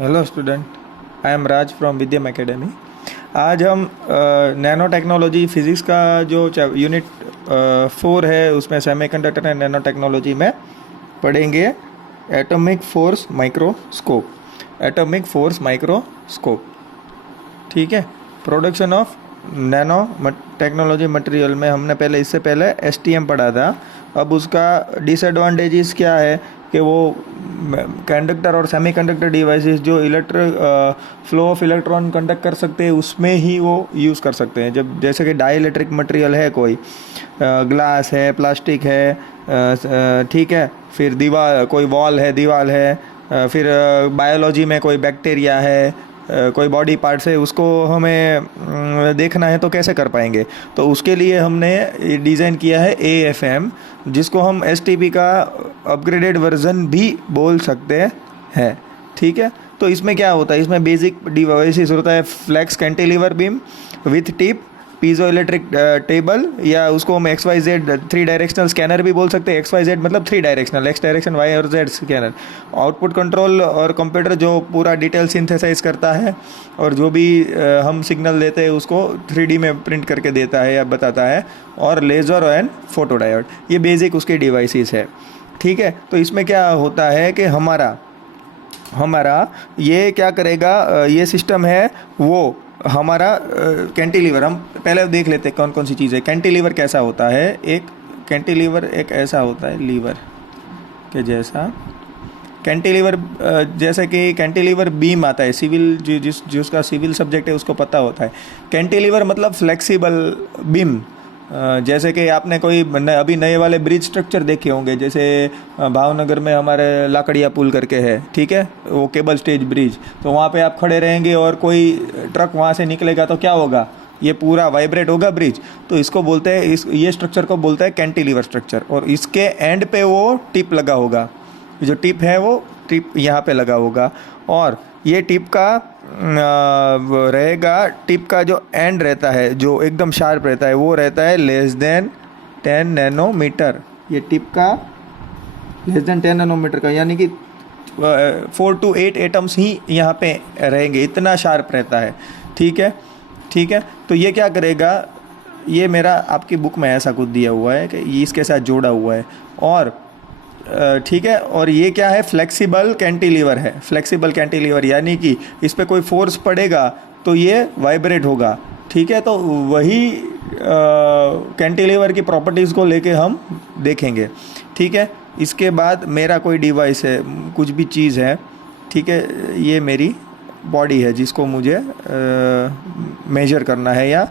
Hello student, I am Raj from Vidyam academy. आज हम nano technology physics का जो यूनिट 4 है उसमें सेमीकंडक्टर एंड नैनो टेक्नोलॉजी में पढ़ेंगे atomic force microscope. Atomic force microscope, ठीक है। Production of nano technology material में हमने इससे पहले एसटीएम पढ़ा था। अब उसका डिसएडवांटेजेस क्या है कि वो कंडक्टर और सेमीकंडक्टर डिवाइसेस जो फ्लो ऑफ इलेक्ट्रॉन कंडक्ट कर सकते हैं उसमें ही वो यूज़ कर सकते हैं। जब जैसे कि डाई इलेक्ट्रिक मटेरियल है, कोई ग्लास है, प्लास्टिक है, ठीक है, फिर कोई वॉल है, दीवार है, फिर बायोलॉजी में कोई बैक्टीरिया है, कोई बॉडी पार्ट्स है, उसको हमें देखना है तो कैसे कर पाएंगे। तो उसके लिए हमने डिज़ाइन किया है AFM, जिसको हम STP का अपग्रेडेड वर्जन भी बोल सकते हैं, ठीक है। तो इसमें क्या होता है, इसमें बेसिक डिवाइसेस होता है flex cantilever beam with tip, piezoelectric table, या उसको हम XYZ 3 डायरेक्शनल स्कैनर भी बोल सकते हैं। XYZ मतलब 3 डायरेक्शनल, X डायरेक्शन, Y और Z स्कैनर। आउटपुट कंट्रोल और कंप्यूटर जो पूरा डिटेल सिंथेसाइज करता है और जो भी हम सिग्नल देते हैं उसको 3D में प्रिंट करके देता है या बताता है। और लेज़र एंड फोटो डायोड, ये बेसिक उसके डिवाइसेस है, ठीक है। तो इसमें क्या होता है कि हमारा ये क्या करेगा, ये सिस्टम है वो हमारा कैंटिलीवर। हम पहले देख लेते हैं कौन कौन सी चीज़ है। कैंटिलीवर कैसा होता है, एक कैंटिलीवर एक ऐसा होता है लीवर के जैसा। कैंटिलीवर जैसे कि कैंटिलीवर बीम आता है, सिविल जिसका सिविल सब्जेक्ट है उसको पता होता है। कैंटिलीवर मतलब फ्लेक्सिबल बीम। जैसे कि आपने कोई अभी नए वाले ब्रिज स्ट्रक्चर देखे होंगे, जैसे भावनगर में हमारे लाकड़िया पुल करके है, ठीक है, वो केबल स्टेज ब्रिज। तो वहाँ पे आप खड़े रहेंगे और कोई ट्रक वहाँ से निकलेगा तो क्या होगा, ये पूरा वाइब्रेट होगा ब्रिज। तो इसको बोलते हैं, ये स्ट्रक्चर को बोलते हैं कैंटिलीवर स्ट्रक्चर। और इसके एंड पे वो टिप लगा होगा, जो टिप है वो टिप यहाँ पे लगा होगा। और ये टिप का रहेगा, टिप का जो एंड रहता है, जो एकदम शार्प रहता है, वो रहता है लेस देन 10 नैनोमीटर। ये टिप का लेस देन 10 नैनोमीटर का, यानी कि 4 to 8 एटम्स ही यहाँ पे रहेंगे, इतना शार्प रहता है, ठीक है, ठीक है। तो ये क्या करेगा, ये मेरा आपकी बुक में ऐसा कुछ दिया हुआ है कि ये इसके साथ जोड़ा हुआ है। और ठीक है, और ये क्या है, फ्लेक्सिबल कैंटिलीवर है। फ्लेक्सिबल कैंटिलीवर यानी कि इस पर कोई फोर्स पड़ेगा तो ये वाइब्रेट होगा, ठीक है। तो वही कैंटिलीवर की प्रॉपर्टीज़ को लेके हम देखेंगे, ठीक है। इसके बाद मेरा कोई डिवाइस है, कुछ भी चीज़ है, ठीक है, ये मेरी बॉडी है जिसको मुझे मेजर करना है, या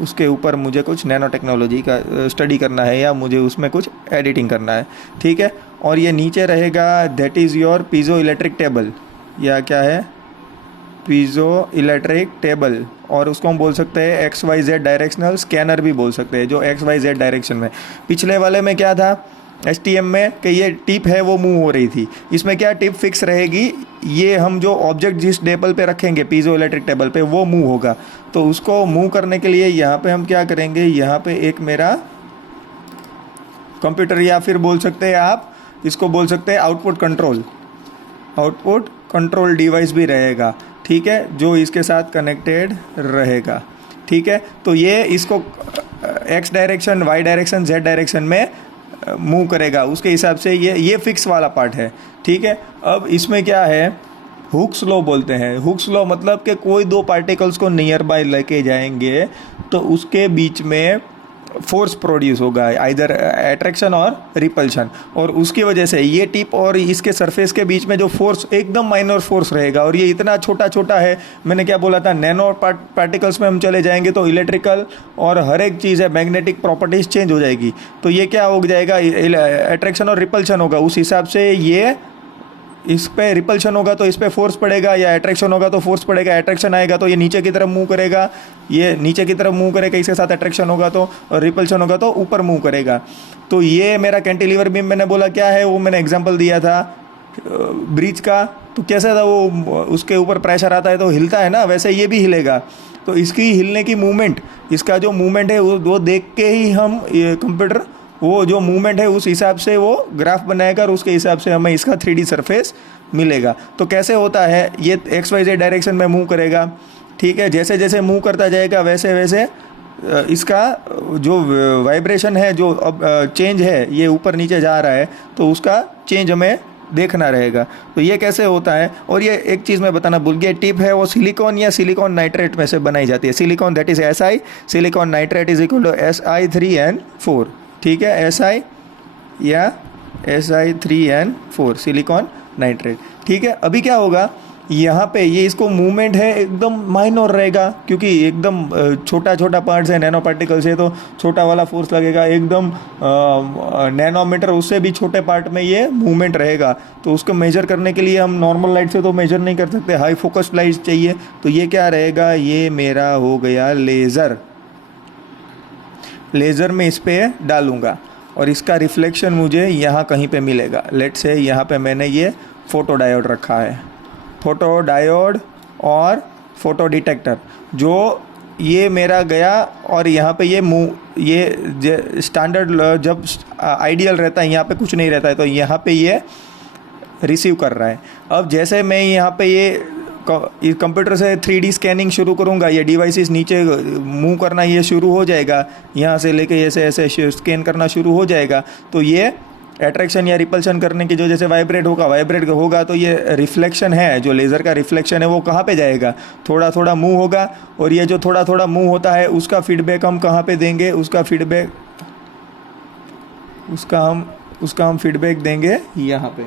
उसके ऊपर मुझे कुछ नैनो टेक्नोलॉजी का स्टडी करना है, या मुझे उसमें कुछ एडिटिंग करना है, ठीक है। और ये नीचे रहेगा, that is your piezo electric table, या क्या है, पीजो इलेक्ट्रिक टेबल। और उसको हम बोल सकते हैं XYZ डायरेक्शनल स्कैनर भी बोल सकते हैं, जो XYZ डायरेक्शन में। पिछले वाले में क्या था STM में कि ये टिप है वो मूव हो रही थी, इसमें क्या टिप फिक्स रहेगी। ये हम जो ऑब्जेक्ट जिस टेबल पे रखेंगे पीजो इलेक्ट्रिक टेबल पे, वो मूव होगा। तो उसको मूव करने के लिए यहाँ पे हम क्या करेंगे, यहाँ पे एक मेरा कंप्यूटर, या फिर बोल सकते हैं आप इसको बोल सकते हैं आउटपुट कंट्रोल डिवाइस भी रहेगा, ठीक है, जो इसके साथ कनेक्टेड रहेगा, ठीक है। तो ये इसको X direction, Y direction, Z direction में मूव करेगा, उसके हिसाब से ये फिक्स वाला पार्ट है, ठीक है। अब इसमें क्या है, हुक्स लॉ बोलते हैं। हुक्स लॉ मतलब कि कोई दो पार्टिकल्स को नियर बाय लेके जाएंगे तो उसके बीच में फोर्स प्रोड्यूस होगा, आइदर अट्रैक्शन और रिपल्शन। और उसकी वजह से ये टिप और इसके सरफेस के बीच में जो फोर्स, एकदम माइनर फोर्स रहेगा। और ये इतना छोटा छोटा है, मैंने क्या बोला था, नैनो पार्टिकल्स में हम चले जाएंगे तो इलेक्ट्रिकल और हर एक चीज़ है, मैग्नेटिक प्रॉपर्टीज़ चेंज हो जाएगी। तो ये क्या हो जाएगा, अट्रैक्शन और रिपल्शन होगा। उस हिसाब से ये इस पे रिपल्शन होगा तो इस पे फोर्स पड़ेगा, या अट्रैक्शन होगा तो फोर्स पड़ेगा। अट्रैक्शन आएगा तो ये नीचे की तरफ मूव करेगा, ये नीचे की तरफ मूव करेगा, इसके साथ अट्रैक्शन होगा तो, और रिपल्शन होगा तो ऊपर मूव करेगा। तो ये मेरा कैंटिलीवर बीम मैंने बोला क्या है, वो मैंने एग्जांपल दिया था ब्रिज का। तो कैसा था वो, उसके ऊपर प्रेशर आता है तो हिलता है ना, वैसे ये भी हिलेगा। तो इसकी हिलने की मूवमेंट, इसका जो मूवमेंट है वो देख के ही हम कंप्यूटर वो जो मूवमेंट है उस हिसाब से वो ग्राफ बनाएगा और उसके हिसाब से हमें इसका 3D सरफेस मिलेगा। तो कैसे होता है, ये XYZ डायरेक्शन में मूव करेगा, ठीक है। जैसे जैसे मूव करता जाएगा वैसे वैसे इसका जो वाइब्रेशन है, जो अब चेंज है, ये ऊपर नीचे जा रहा है, तो उसका चेंज हमें देखना रहेगा। तो ये कैसे होता है। और ये एक चीज़ मैं बताना भूल गया, टिप है वो सिलिकॉन या सिलिकॉन नाइट्रेट में से बनाई जाती है। Silicon that is SI, silicon nitrate is equal to Si3N4, ठीक है। SI या Si3N4 सिलिकॉन नाइट्रेट, ठीक है। अभी क्या होगा, यहाँ पे ये इसको मूवमेंट है एकदम माइनर रहेगा, क्योंकि एकदम छोटा छोटा पार्ट्स है, नैनो पार्टिकल्स है, तो छोटा वाला फोर्स लगेगा। एकदम नैनोमीटर उससे भी छोटे पार्ट में ये मूवमेंट रहेगा। तो उसको मेजर करने के लिए हम नॉर्मल लाइट से तो मेजर नहीं कर सकते, हाई फोकस्ड लाइट चाहिए। तो ये क्या रहेगा, ये मेरा हो गया लेज़र। लेज़र में इस पर डालूँगा और इसका रिफ्लेक्शन मुझे यहाँ कहीं पे मिलेगा। लेट से यहाँ पे मैंने ये फोटो डायोड रखा है, फोटो डायोड और फोटो डिटेक्टर, जो ये मेरा गया और यहाँ पे ये स्टैंडर्ड जब आइडियल रहता है, यहाँ पे कुछ नहीं रहता है, तो यहाँ पे ये रिसीव कर रहा है। अब जैसे मैं यहाँ पे ये कंप्यूटर से 3D स्कैनिंग शुरू करूँगा, ये डिवाइसेस नीचे मूव करना ये शुरू हो जाएगा, यहाँ से लेके ऐसे ऐसे स्कैन करना शुरू हो जाएगा। तो ये अट्रैक्शन या रिपल्शन करने की जो जैसे वाइब्रेट होगा तो ये रिफ्लेक्शन है, जो लेज़र का रिफ्लेक्शन है वो कहाँ पे जाएगा, थोड़ा थोड़ा मूव होगा। और ये जो थोड़ा थोड़ा मूव होता है उसका फीडबैक हम कहाँ पे देंगे, उसका हम फीडबैक देंगे यहाँ पे,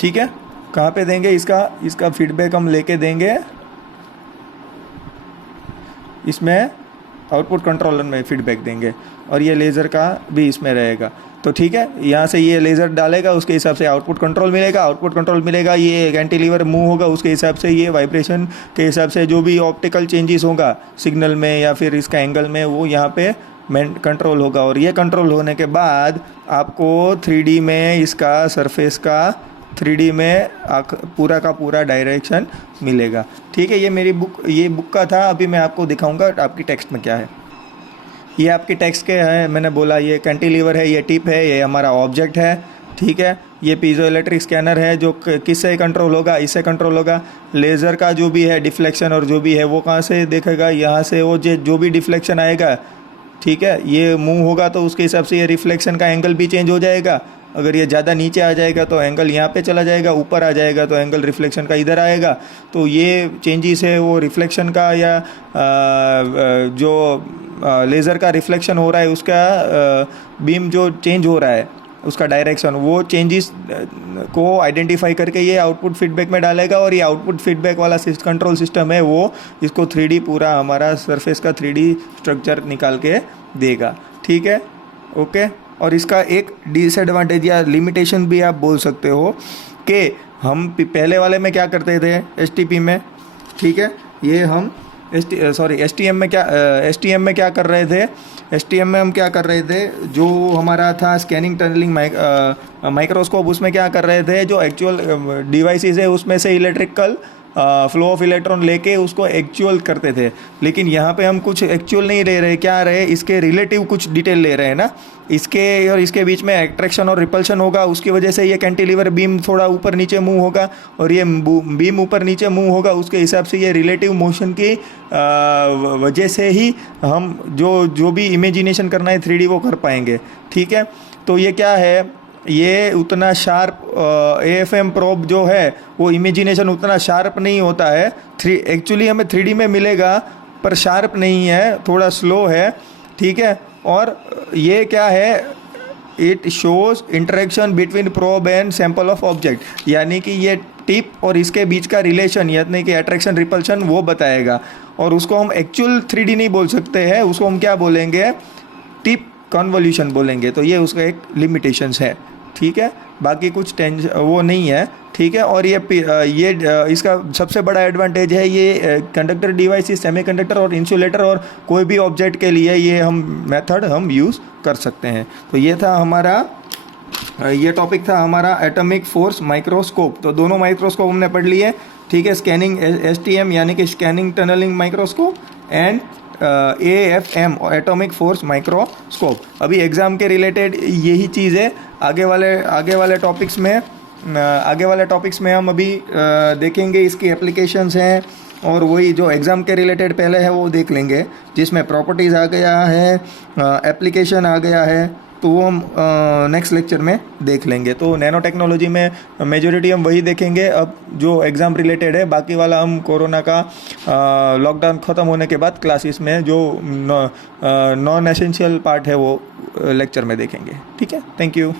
ठीक है। कहाँ पे देंगे, इसका फीडबैक हम लेके देंगे इसमें आउटपुट कंट्रोलर में फीडबैक देंगे, और ये लेज़र का भी इसमें रहेगा। तो ठीक है, यहाँ से ये लेज़र डालेगा, उसके हिसाब से आउटपुट कंट्रोल मिलेगा। ये कैंटिलीवर मूव होगा, उसके हिसाब से ये वाइब्रेशन के हिसाब से जो भी ऑप्टिकल चेंजेस होगा सिग्नल में या फिर इसका एंगल में, वो यहाँ पे कंट्रोल होगा। और ये कंट्रोल होने के बाद आपको 3D में इसका सरफेस का 3D में पूरा का पूरा डायरेक्शन मिलेगा, ठीक है। ये बुक का था। अभी मैं आपको दिखाऊंगा आपकी टेक्स्ट में क्या है। ये आपकी टेक्स्ट के है, मैंने बोला ये कैंटिलीवर है, ये टिप है, ये हमारा ऑब्जेक्ट है, ठीक है। ये पीजो इलेक्ट्रिक स्कैनर है, जो किससे कंट्रोल होगा, इससे कंट्रोल होगा। लेज़र का जो भी है डिफ्लेक्शन और जो भी है वो कहाँ से देखेगा, यहाँ से वो जो भी डिफ्लेक्शन आएगा, ठीक है, ये मूव होगा तो उसके हिसाब से ये रिफ्लेक्शन का एंगल भी चेंज हो जाएगा। अगर ये ज़्यादा नीचे आ जाएगा तो एंगल यहाँ पे चला जाएगा, ऊपर आ जाएगा तो एंगल रिफ्लेक्शन का इधर आएगा। तो ये चेंजेस है वो रिफ्लेक्शन का, या जो लेज़र का रिफ्लेक्शन हो रहा है उसका बीम जो चेंज हो रहा है उसका डायरेक्शन, वो चेंजेस को आइडेंटिफाई करके ये आउटपुट फीडबैक में डालेगा। और ये आउटपुट फीडबैक वाला कंट्रोल सिस्टम है वो इसको 3D पूरा हमारा सरफेस का 3D स्ट्रक्चर निकाल के देगा, ठीक है, ओके। और इसका एक डिसएडवांटेज या लिमिटेशन भी आप बोल सकते हो कि हम पहले वाले में क्या करते थे STP में, ठीक है, ये हम STM में क्या कर रहे थे। STM में हम क्या कर रहे थे, जो हमारा था स्कैनिंग टनलिंग माइक्रोस्कोप, उसमें क्या कर रहे थे, जो एक्चुअल डिवाइसेस है उसमें से इलेक्ट्रिकल फ्लो ऑफ इलेक्ट्रॉन लेके उसको एक्चुअल करते थे। लेकिन यहाँ पे हम कुछ एक्चुअल नहीं ले रहे, क्या रहे, इसके रिलेटिव कुछ डिटेल ले रहे हैं ना। इसके और इसके बीच में अट्रैक्शन और रिपल्शन होगा, उसकी वजह से ये कैंटिलीवर बीम थोड़ा ऊपर नीचे मूव होगा, और ये बीम ऊपर नीचे मूव होगा, उसके हिसाब से ये रिलेटिव मोशन की वजह से ही हम जो भी इमेजिनेशन करना है 3D वो कर पाएंगे, ठीक है। तो ये क्या है, ये उतना शार्प AFM प्रोब जो है वो इमेजिनेशन उतना शार्प नहीं होता है। एक्चुअली हमें 3D में मिलेगा पर शार्प नहीं है, थोड़ा स्लो है, ठीक है। और ये क्या है, it shows interaction between probe and sample of object, यानी कि ये टिप और इसके बीच का रिलेशन, यानी कि अट्रैक्शन रिपल्शन वो बताएगा। और उसको हम एक्चुअल 3D नहीं बोल सकते हैं, उसको हम क्या बोलेंगे, टिप कन्वोल्यूशन बोलेंगे। तो ये उसका एक लिमिटेशंस है, ठीक है, बाकी कुछ टेंशन वो नहीं है, ठीक है। और ये इसका सबसे बड़ा एडवांटेज है, ये कंडक्टर डिवाइस, सेमीकंडक्टर और इंसुलेटर और कोई भी ऑब्जेक्ट के लिए ये मेथड हम यूज़ कर सकते हैं। तो ये था हमारा, ये टॉपिक था हमारा एटॉमिक फोर्स माइक्रोस्कोप। तो दोनों माइक्रोस्कोप हमने पढ़ लिए, ठीक है, स्कैनिंग STM यानी कि scanning tunneling microscope, and AFM atomic force microscope. अभी एग्ज़ाम के रिलेटेड यही चीज़ है। आगे वाले टॉपिक्स में हम अभी देखेंगे इसकी एप्लीकेशंस हैं, और वही जो एग्ज़ाम के रिलेटेड पहले है वो देख लेंगे, जिसमें प्रॉपर्टीज़ आ गया है, एप्लीकेशन आ गया है, तो वो हम नेक्स्ट लेक्चर में देख लेंगे। तो नैनो टेक्नोलॉजी में मेजॉरिटी हम वही देखेंगे अब जो एग्ज़ाम रिलेटेड है। बाकी वाला हम कोरोना का लॉकडाउन ख़त्म होने के बाद क्लासेस में जो नॉन एसेंशियल पार्ट है वो लेक्चर में देखेंगे। ठीक है, थैंक यू।